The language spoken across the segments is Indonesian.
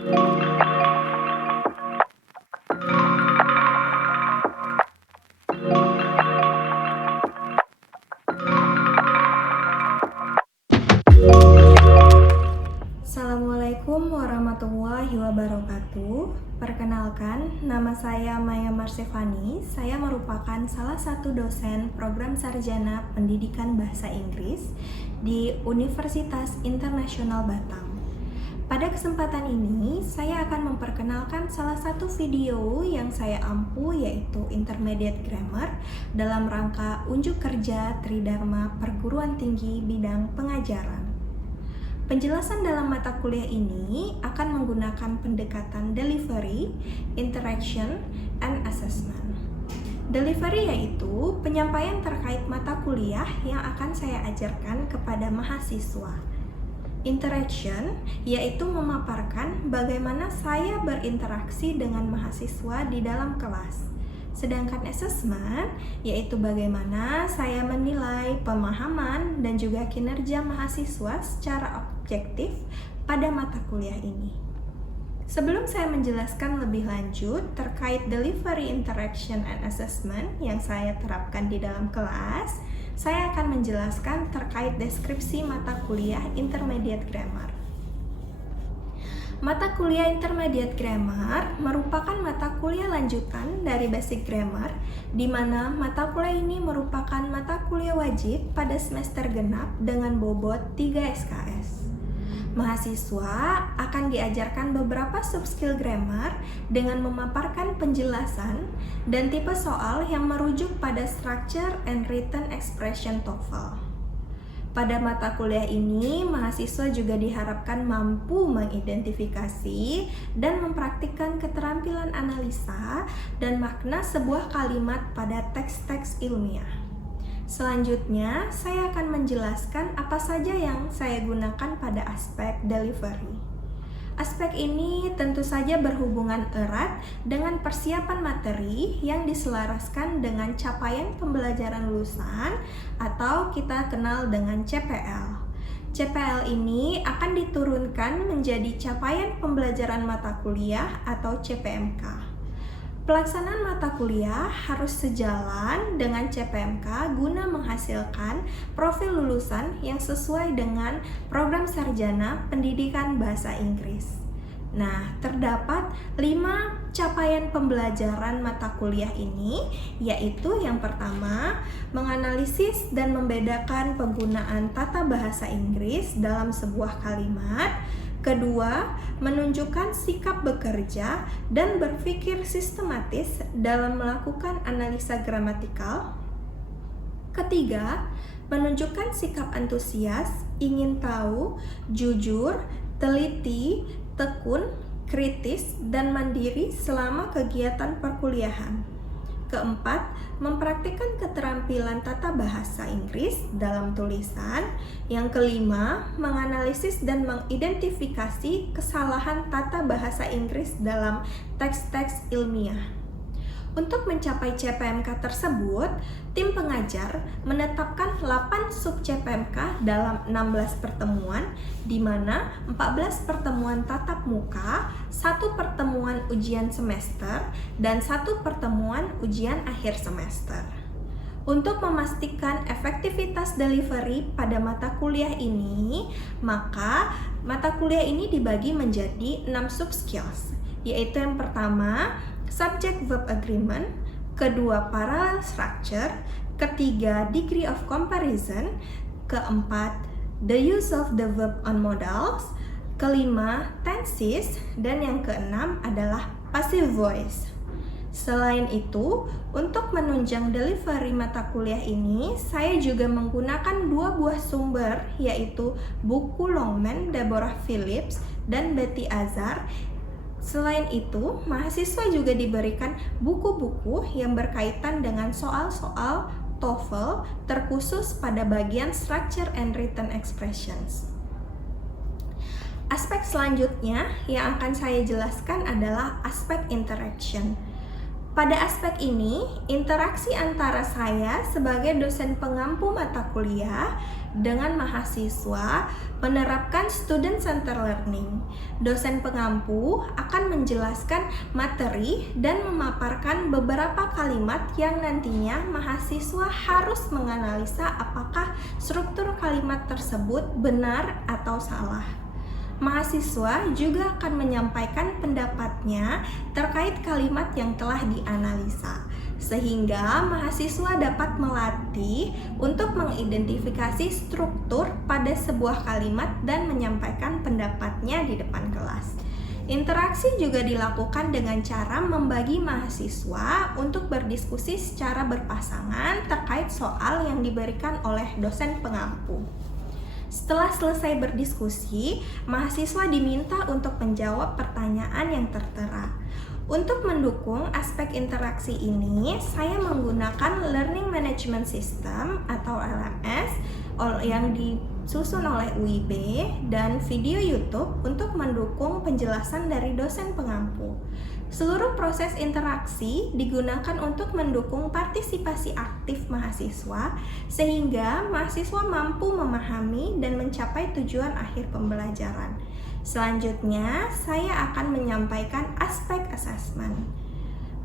Assalamualaikum warahmatullahi wabarakatuh. Perkenalkan, nama saya Maya Marsefani. Saya merupakan salah satu dosen program sarjana pendidikan bahasa Inggris di Universitas Internasional Batam. Pada kesempatan ini, saya akan memperkenalkan salah satu video yang saya ampu, yaitu Intermediate Grammar dalam rangka unjuk kerja Tridharma Perguruan Tinggi bidang pengajaran. Penjelasan dalam mata kuliah ini akan menggunakan pendekatan delivery, interaction, and assessment. Delivery yaitu penyampaian terkait mata kuliah yang akan saya ajarkan kepada mahasiswa. Interaction yaitu memaparkan bagaimana saya berinteraksi dengan mahasiswa di dalam kelas. Sedangkan assessment yaitu bagaimana saya menilai pemahaman dan juga kinerja mahasiswa secara objektif pada mata kuliah ini. Sebelum saya menjelaskan lebih lanjut terkait delivery, interaction, and assessment yang saya terapkan di dalam kelas, saya akan menjelaskan terkait deskripsi mata kuliah Intermediate Grammar. Mata kuliah Intermediate Grammar merupakan mata kuliah lanjutan dari Basic Grammar, di mana mata kuliah ini merupakan mata kuliah wajib pada semester genap dengan bobot 3 SKS. Mahasiswa akan diajarkan beberapa sub-skill grammar dengan memaparkan penjelasan dan tipe soal yang merujuk pada structure and written expression TOEFL. Pada mata kuliah ini, mahasiswa juga diharapkan mampu mengidentifikasi dan mempraktikkan keterampilan analisa dan makna sebuah kalimat pada teks-teks ilmiah. Selanjutnya, saya akan menjelaskan apa saja yang saya gunakan pada aspek delivery. Aspek ini tentu saja berhubungan erat dengan persiapan materi yang diselaraskan dengan capaian pembelajaran lulusan atau kita kenal dengan CPL. CPL ini akan diturunkan menjadi capaian pembelajaran mata kuliah atau CPMK. Pelaksanaan mata kuliah harus sejalan dengan CPMK guna menghasilkan profil lulusan yang sesuai dengan program sarjana pendidikan bahasa Inggris. Nah, terdapat 5 capaian pembelajaran mata kuliah ini, yaitu yang pertama, menganalisis dan membedakan penggunaan tata bahasa Inggris dalam sebuah kalimat. Kedua, menunjukkan sikap bekerja dan berpikir sistematis dalam melakukan analisa gramatikal. Ketiga, menunjukkan sikap antusias, ingin tahu, jujur, teliti, tekun, kritis, dan mandiri selama kegiatan perkuliahan. Keempat, mempraktikkan keterampilan tata bahasa Inggris dalam tulisan. Yang kelima, menganalisis dan mengidentifikasi kesalahan tata bahasa Inggris dalam teks-teks ilmiah. Untuk mencapai CPMK tersebut, tim pengajar menetapkan 8 sub CPMK dalam 16 pertemuan, di mana 14 pertemuan tatap muka, 1 pertemuan ujian semester, dan 1 pertemuan ujian akhir semester. Untuk memastikan efektivitas delivery pada mata kuliah ini, maka mata kuliah ini dibagi menjadi 6 sub skills, yaitu yang pertama, subject-verb agreement, kedua, parallel structure, ketiga, degree of comparison, keempat, the use of the verb on modals, kelima, tenses, dan yang keenam adalah passive voice. Selain itu, untuk menunjang delivery mata kuliah ini, saya juga menggunakan 2 buah sumber, yaitu buku Longman, Deborah Phillips, dan Betty Azar. Selain itu, mahasiswa juga diberikan buku-buku yang berkaitan dengan soal-soal TOEFL terkhusus pada bagian structure and written expressions. Aspek selanjutnya yang akan saya jelaskan adalah aspek interaction. Pada aspek ini, interaksi antara saya sebagai dosen pengampu mata kuliah dengan mahasiswa menerapkan student center learning. Dosen pengampu akan menjelaskan materi dan memaparkan beberapa kalimat yang nantinya mahasiswa harus menganalisa apakah struktur kalimat tersebut benar atau salah. Mahasiswa juga akan menyampaikan pendapatnya terkait kalimat yang telah dianalisa, sehingga mahasiswa dapat melatih untuk mengidentifikasi struktur pada sebuah kalimat dan menyampaikan pendapatnya di depan kelas. Interaksi juga dilakukan dengan cara membagi mahasiswa untuk berdiskusi secara berpasangan terkait soal yang diberikan oleh dosen pengampu. Setelah selesai berdiskusi, mahasiswa diminta untuk menjawab pertanyaan yang tertera. Untuk mendukung aspek interaksi ini, saya menggunakan Learning Management System atau LMS yang disusun oleh UIB dan video YouTube untuk mendukung penjelasan dari dosen pengampu. Seluruh proses interaksi digunakan untuk mendukung partisipasi aktif mahasiswa sehingga mahasiswa mampu memahami dan mencapai tujuan akhir pembelajaran. Selanjutnya, saya akan menyampaikan aspek asesmen.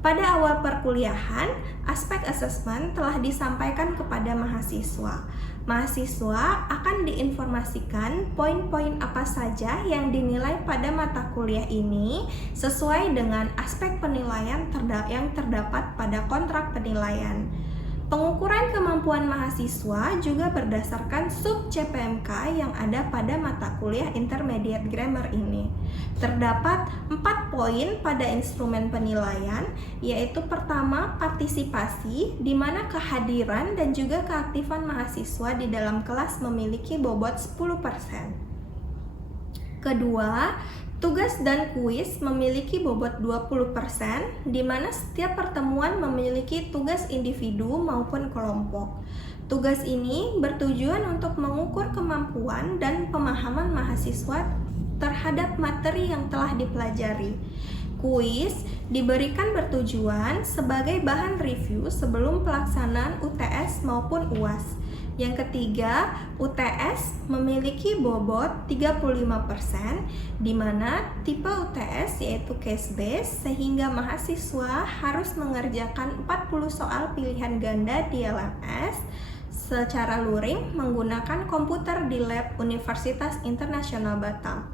Pada awal perkuliahan, aspek asesmen telah disampaikan kepada mahasiswa. Mahasiswa akan diinformasikan poin-poin apa saja yang dinilai pada mata kuliah ini sesuai dengan aspek penilaian yang terdapat pada kontrak penilaian. Pengukuran kemampuan mahasiswa juga berdasarkan sub CPMK yang ada pada mata kuliah Intermediate Grammar ini. Terdapat 4 poin pada instrumen penilaian, yaitu pertama, partisipasi, di mana kehadiran dan juga keaktifan mahasiswa di dalam kelas memiliki bobot 10%. Kedua, tugas dan kuis memiliki bobot 20%, di mana setiap pertemuan memiliki tugas individu maupun kelompok. Tugas ini bertujuan untuk mengukur kemampuan dan pemahaman mahasiswa terhadap materi yang telah dipelajari. Kuis diberikan bertujuan sebagai bahan review sebelum pelaksanaan UTS maupun UAS. Yang ketiga, UTS memiliki bobot 35%, di mana tipe UTS yaitu case based, sehingga mahasiswa harus mengerjakan 40 soal pilihan ganda di LMS secara luring menggunakan komputer di lab Universitas Internasional Batam.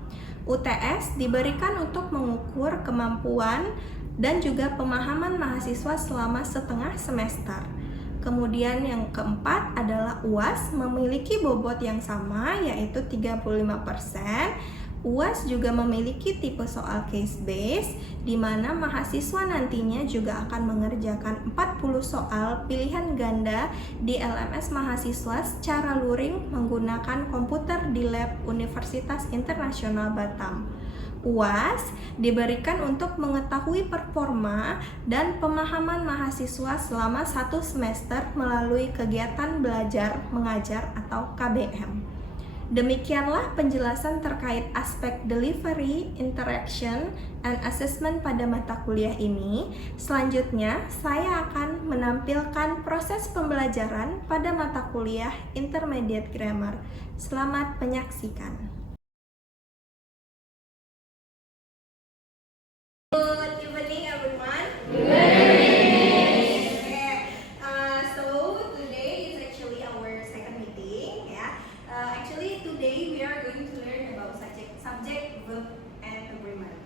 UTS diberikan untuk mengukur kemampuan dan juga pemahaman mahasiswa selama setengah semester. Kemudian yang keempat adalah UAS memiliki bobot yang sama yaitu 35%. UAS juga memiliki tipe soal case based di mana mahasiswa nantinya juga akan mengerjakan 40 soal pilihan ganda di LMS mahasiswa secara luring menggunakan komputer di lab Universitas Internasional Batam. UAS diberikan untuk mengetahui performa dan pemahaman mahasiswa selama 1 semester melalui kegiatan belajar mengajar atau KBM. Demikianlah penjelasan terkait aspek delivery, interaction, and assessment pada mata kuliah ini. Selanjutnya, saya akan menampilkan proses pembelajaran pada mata kuliah Intermediate Grammar. Selamat menyaksikan. Good evening, everyone. Good evening. So today is actually our second meeting. Actually today we are going to learn about subject, verb, and agreement.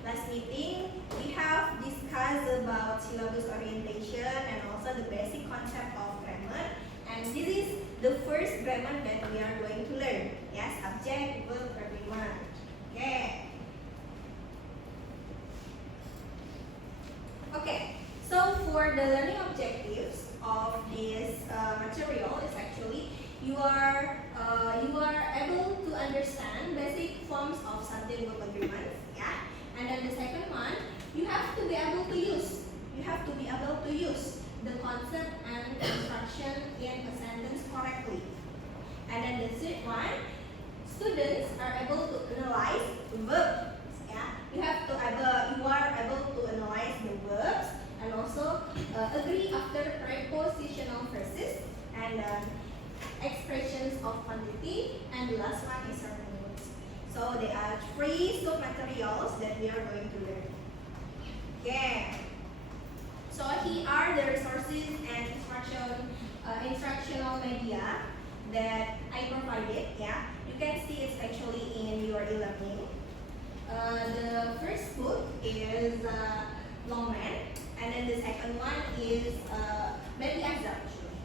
Last meeting we have discussed about syllabus orientation and also the basic concept of grammar. And this is the first grammar that we are going to learn. Subject, verb, agreement. Okay, so for the learning objectives of this material is actually you are able to understand basic forms of subject verb agreements, and then the second one, you have to be able to use the concept and construction in a sentence correctly. And then the third one, students are able to analyze verbs. You are able to analyze the verbs and also agree after prepositional phrases and expressions materials that we are going to learn. Okay. So here are the resources and instructional media that I provided. Yeah, you can see it's actually in your e-learning. The first book is Longman, and then the second one is Betty Azar, actually.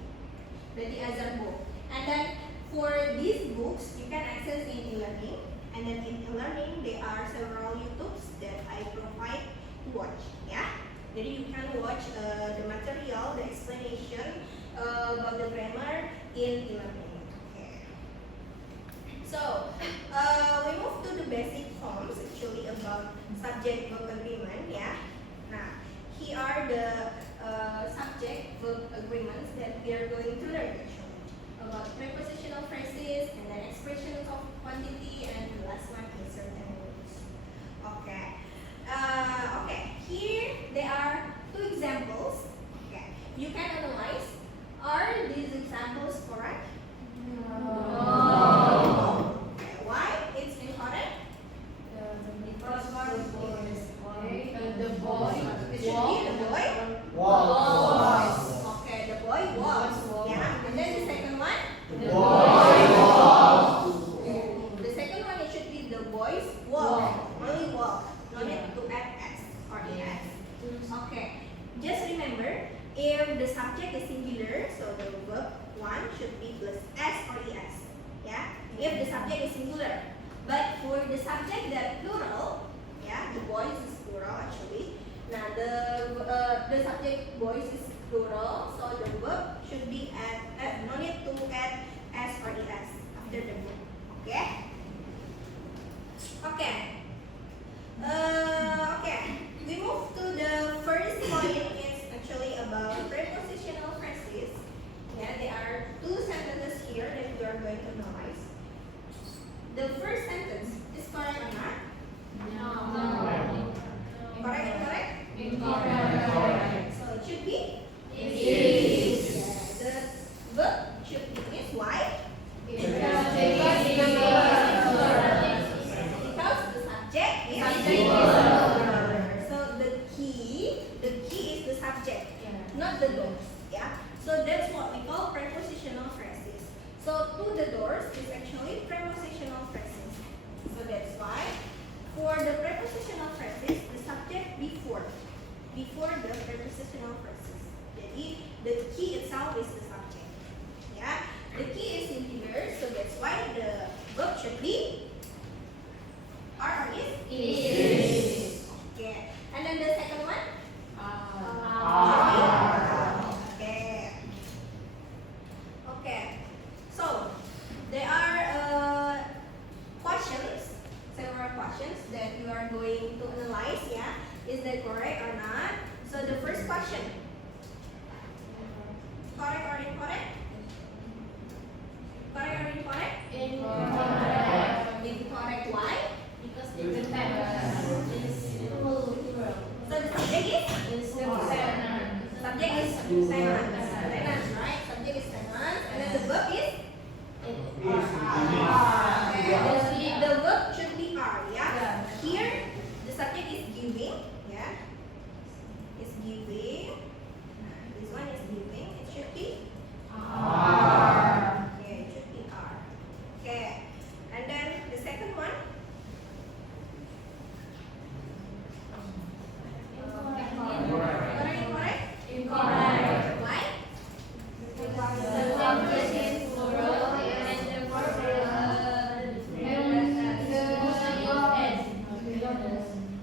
Betty Azar book. And then for these books, you can access in e-learning. And then in e-learning, there are several YouTubes that I provide to watch. Yeah, jadi you can watch the material, the explanation about the grammar in e-learning. Okay. So we move to the basic forms, actually about subject-verb agreement. Yeah. Now here are the subject-verb agreements that we are going to learn, actually, about prepositional phrases and then expressions of quantity, and the last one is certain words. Okay. Okay. Here there are two examples. Okay. You can analyze. Are these examples correct? No. Okay. Why it's incorrect? The first one is the boy. It should be the boy. Was. Okay, the boy was. Yeah. And then the second one. The boy was. The second one, it should be the boys walk. Only walk. No need to add s or es. Okay. Just remember, if the subject is singular, so the verb one should be plus s or es. Yeah. If the subject is singular, but for the subject that plural, yeah, the boys is plural actually. Now the subject boys is plural, so the verb should be at no need to add s or es after the verb. Okay. Okay. Okay. We move to the first point. It's actually about prepositional phrases. Yeah, there are two sentences here that we are going to analyze. The first sentence is correct or not? No. Correct, incorrect? Incorrect. So it should be Is. The verb should be is. Why? Because the Subject is singular. So the key is the subject, not the doors. Yeah. So that's what we call prepositional phrases. So to the doors is actually prepositional phrases. So that's why for the prepositional phrases, the subject before the prepositional phrases. Jadi the key itself is the subject. Yeah. The key is singular, so that's why the verb should be are or is? Is. Okay. And then the second one? Are. Okay. Okay. So there are questions, several questions that you are going to analyze. Yeah, is that correct or not? So the first question: correct or incorrect? Correct or incorrect? Incorrect. Incorrect. Why? Because the tense is plural. So the subject is? Is tenant. Subject is tenants. Tenants, right? Subject is tenants, and then the verb is? Okay. The verb should be are, yeah? Here, the subject is giving, yeah? Is giving. This one is giving. It should be? Are. Okay, it should be are. Okay. And then the second one? Correct? Incorrect. Why? The subject is plural and the verb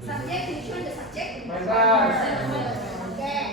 Subject, which one the subject? Subject. Okay.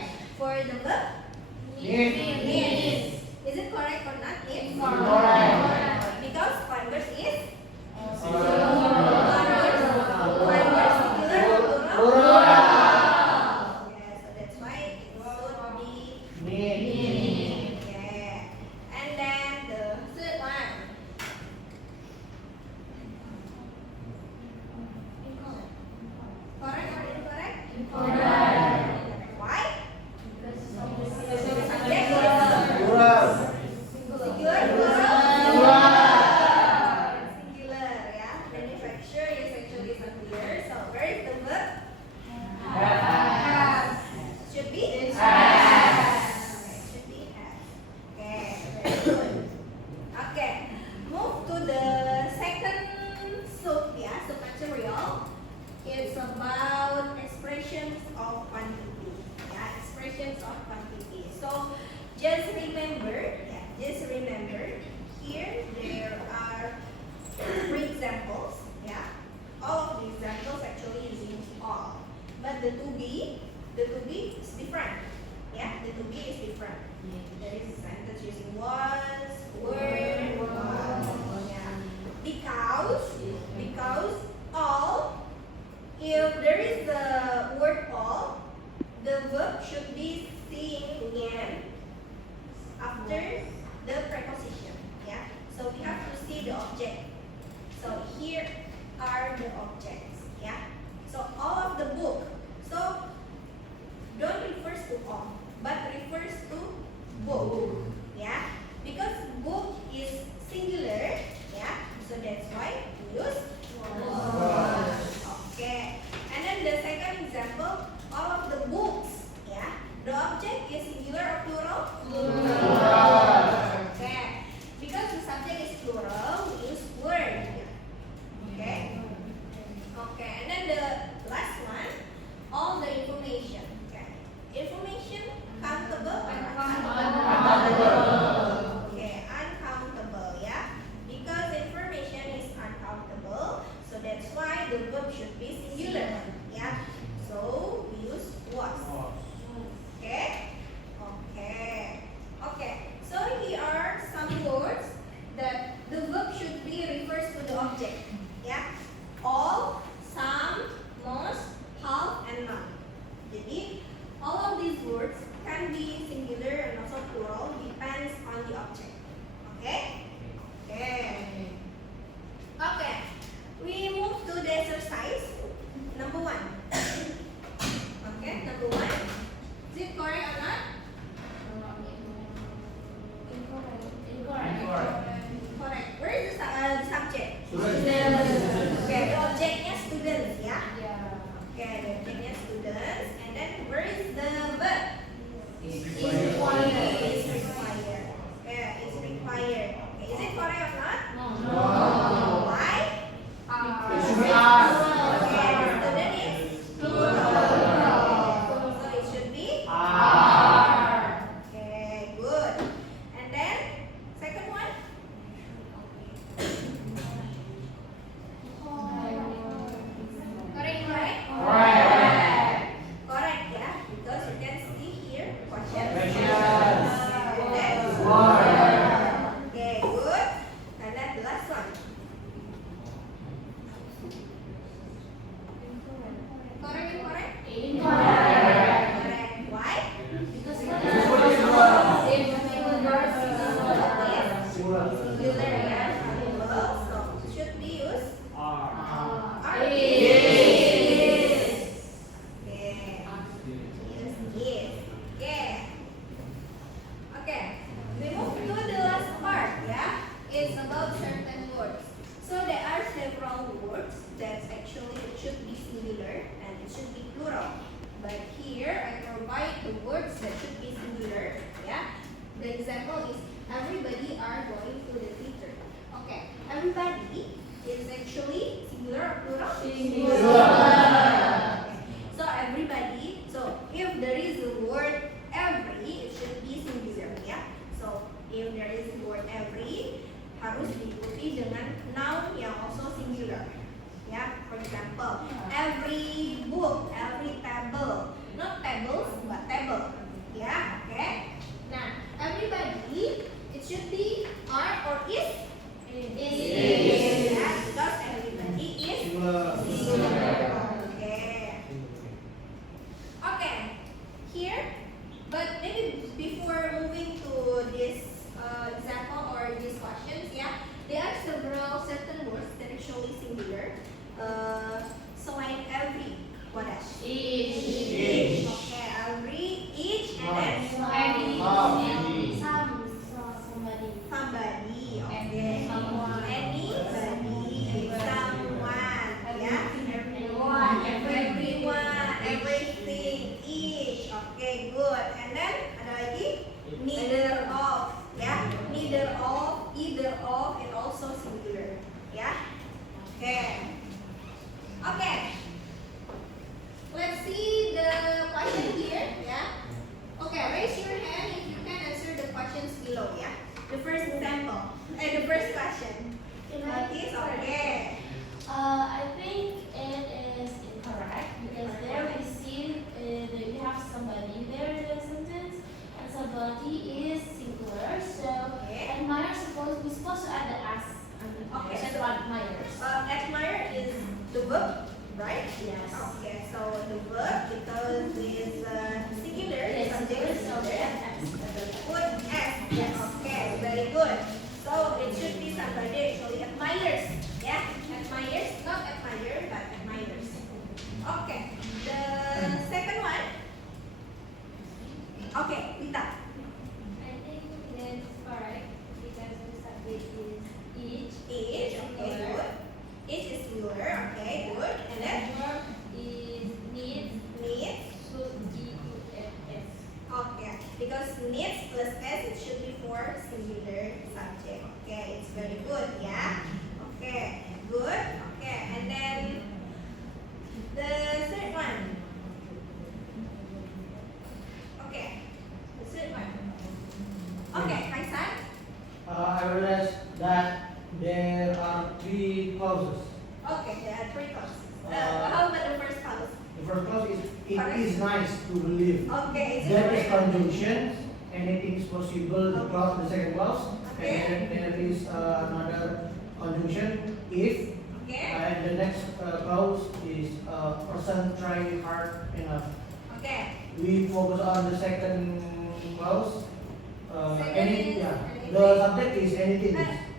expressions of quantity. So just remember, here there are three examples. Yeah, all of the examples actually using all, but the to be is different. Yeah, the to be is different. There is a sentence using was, were, was. Yeah, because all. If there is the word all, the verb should be singen after the preposition. Yeah. So we have to see the object. So here are the objects. Yeah. So all of the book. So don't refers to all, but refers to book. Yeah. Because book is singular. Yeah. So that's why we use was. Okay. And then the second example, all of the books. Yeah. The object is singular or plural? Plural. Okay. Because the subject is plural, we use word. Okay. Okay. And then the last one, all the information. Okay. Information countable or uncountable? Okay, uncountable. Yeah. Because information is uncountable, so that's why the verb should be singular. Yeah. So we use was. Okay. Okay. Okay. So here are some words that the verb should be refers to the object. Yeah. All, some, most, half, and none. Jadi all of these words can be singular and also plural, depends on the object. Okay? Okay. Okay. We move to the exercise. Number 1. Okay, number 1. Is it correct or not? Correct. Where is the subject? Okay, the objectnya students, ya. Okay, the objectnya students. And then where is the verb? Is required. Is required. Okay, is required. Okay, is it correct or not? No. Why? Okay, the student is plural. So it should be are. Okay, good. And then second one? Correct, correct? Correct, yeah. Because you can see here questions. Okay, good. And then the last one. Correct and correct? Correct. Why? Singular, yeah. Singular. So should we use? Are. Is. Okay. Yes. Okay. Okay. We move to the last part, yeah. It's about certain words. So there are several words that actually it should be singular and it should be plural. But here I provide the words that should be singular, yeah. The example is everybody are going to the theater. Okay. Everybody is actually singular or plural? Singular. Okay. So everybody, so if there is the word every, it should be singular, ya. So if there is the word every, harus diikuti dengan noun yang also singular. Ya, for example, every book, every table, not tables but table. Ya, okay. Nah, everybody, it should be are or is. Is. Ya, because everybody is singular. Okay. Okay. Here, but maybe before moving to this example or these questions, yeah, there are several certain words that are actually singular. Selain every, Okay, so the verb because it's singular, the subject is singular. Put S. Yes. Okay, very good. So it should be somebody actually admires. Yeah, admires, not admire, but admires. Okay, the second one. Okay, Vita. I think that's correct because the subject is each. Each. Okay, good. Each is singular. Okay, good. And then The verb is needs. needs. Should G-U-F-S. Okay, because needs plus S it should be for singular subject. Okay, it's very good, yeah. Okay, good. Okay, and then the third one. Okay, the third one. Okay, Kaisan. I realized that there are 3 clauses. Okay, there are 3 clauses. Uh, How about the first clause? The first clause is it Correct. is nice to live. Okay, is it That is correct? conjunction. Anything is possible. The clause, the second clause, Okay. and then there is another conjunction if. Okay. And the next clause is person try hard enough. Okay. We focus on the second clause. Second is Yeah. anything. The subject is anything.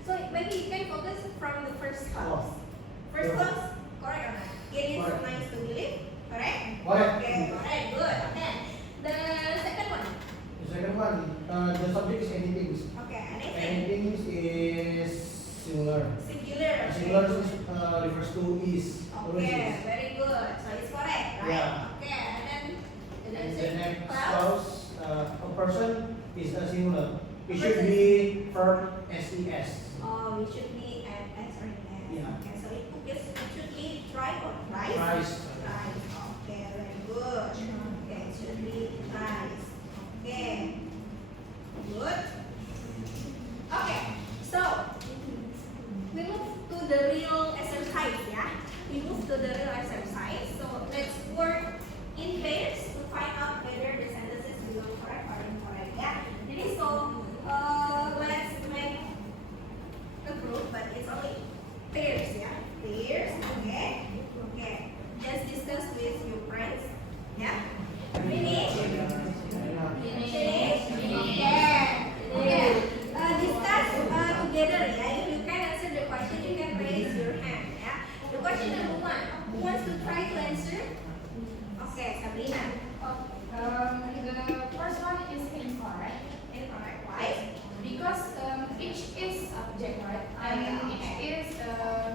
So maybe you can focus from the first clause. Oh. First Yeah. clause, correct or not? It is Correct. nice to live, correct? Correct. Okay, correct, good. Okay. The second one. The second one, the subject is anything. Okay, anything. Anything is singular. Singular. Okay. Singular refers to is. always Okay, is. very good. So it's correct, right? Yeah. Okay, and then And the next clause. clause, a person is a singular. It should be verb ses. Oh, it should be at S or an S. Yeah. Okay, so it should be try or twice. Twice. Twice. Okay, very good. Okay, it should be twice. Okay. Good. Okay, so we move to the real exercise, yeah? We move to the real exercise. So let's work in pairs to find out whether the sentences belong correct or incorrect, yeah? Jadi so let's make a group, but it's only pairs, yeah? Pairs, okay? Okay. Just discuss with your friends, yeah? Finish? Finish? Okay. Okay. Discuss together, yeah? If you can answer the question, you can raise your hand, yeah? The question number 1. Who wants to try to answer? Okay, Sabrina. The first one is incorrect Incorrect. Why? because each is subject, right? And each is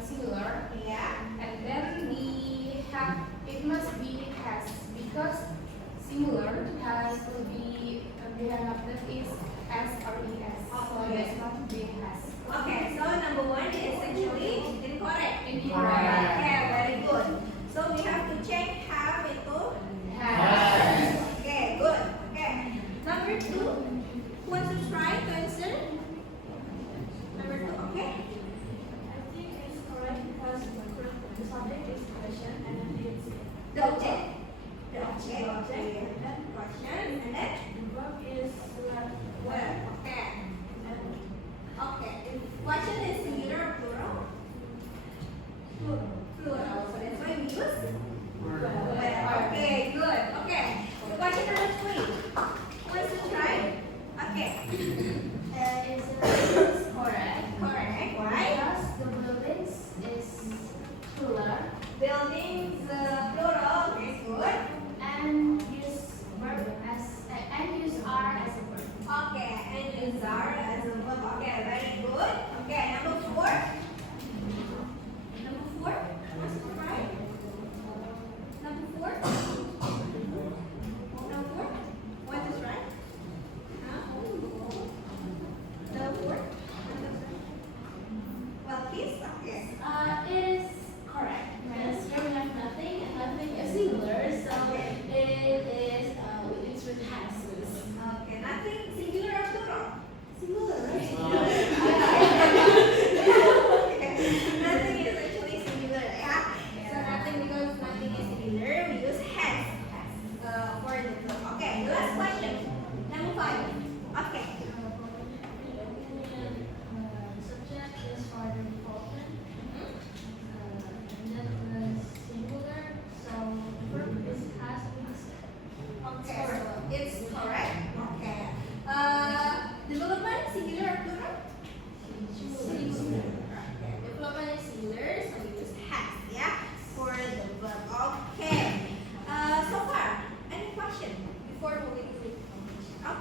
singular, Yeah. and then we have it must be has because singular has to be behind of that is s or es. So Okay. that's not be has. Okay, so number 1 is actually incorrect. Incorrect. Okay, very good. So we have to check have itu. Has. Okay, good. Okay. Number 2, who wants to try to answer? Number 2, okay. I think it's correct because the subject is question and then it's The object. The object. And then question and then the verb is where. Okay. and Okay. Question is singular or plural? Plural. So that's why we use where. Okay, good. Okay. The question number 3. Who wants to try? Okay. is correct Correct. Why? because the buildings is plural Buildings, plural. Okay, good.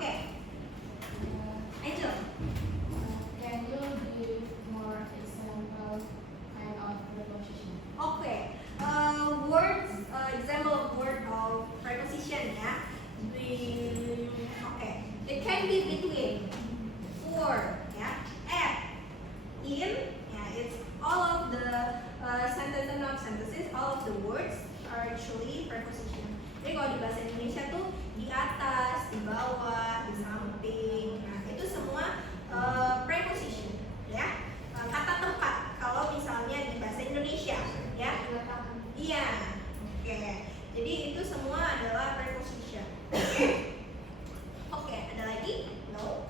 Oke, Angel. Can you give more example kind of preposition? Oke, example of word of preposition ya. Oke, it can be between, for, ya, at, in, ya. It's all of the sentences, not sentences, all of the words are actually preposition. Jadi kalau di bahasa Indonesia tuh di atas, di bawah, di samping, nah itu semua preposition, ya. Kata tempat kalau misalnya di bahasa Indonesia, ya. Iya. Oke. Jadi itu semua adalah preposition. Oke. Oke, ada lagi? No.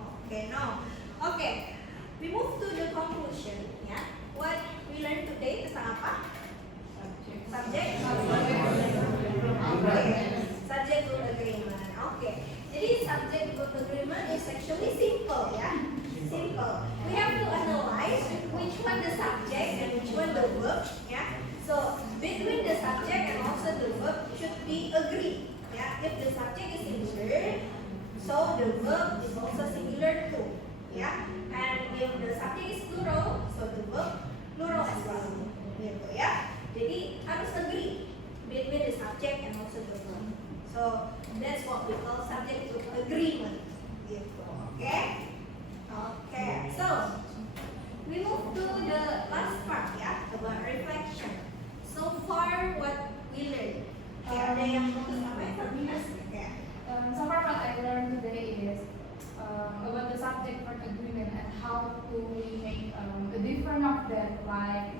Oke, no. Oke. We move to the conclusion, ya. What we learned today tentang apa? Subject. Oke. Subject verb agreement. Oke. Jadi subject verb agreement is actually simple, ya. Simple. We have to analyze which one the subject and which one the verb, ya. So between the subject and also the verb should be agreed. Yeah, if the subject is singular, so the verb is also singular too. Yeah, and if the subject is plural, so the verb plural as well. Gitu ya. Jadi harus agree between the subject and also the verb. So that's what we call subject to agreement. Gitu. Okay. Okay. So we move to the last part ya, about reflection. So far what we learned. Ada yang mau disampaikan? Okay. So far what I learned today is about the subject verb agreement and how to make the different of that, like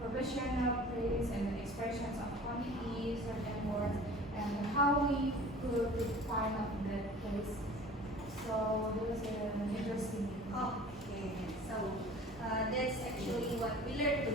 professional phrase and expressions of quantity, certain words, and how we could find out that place. So that was interesting. Okay. So that's actually what we learned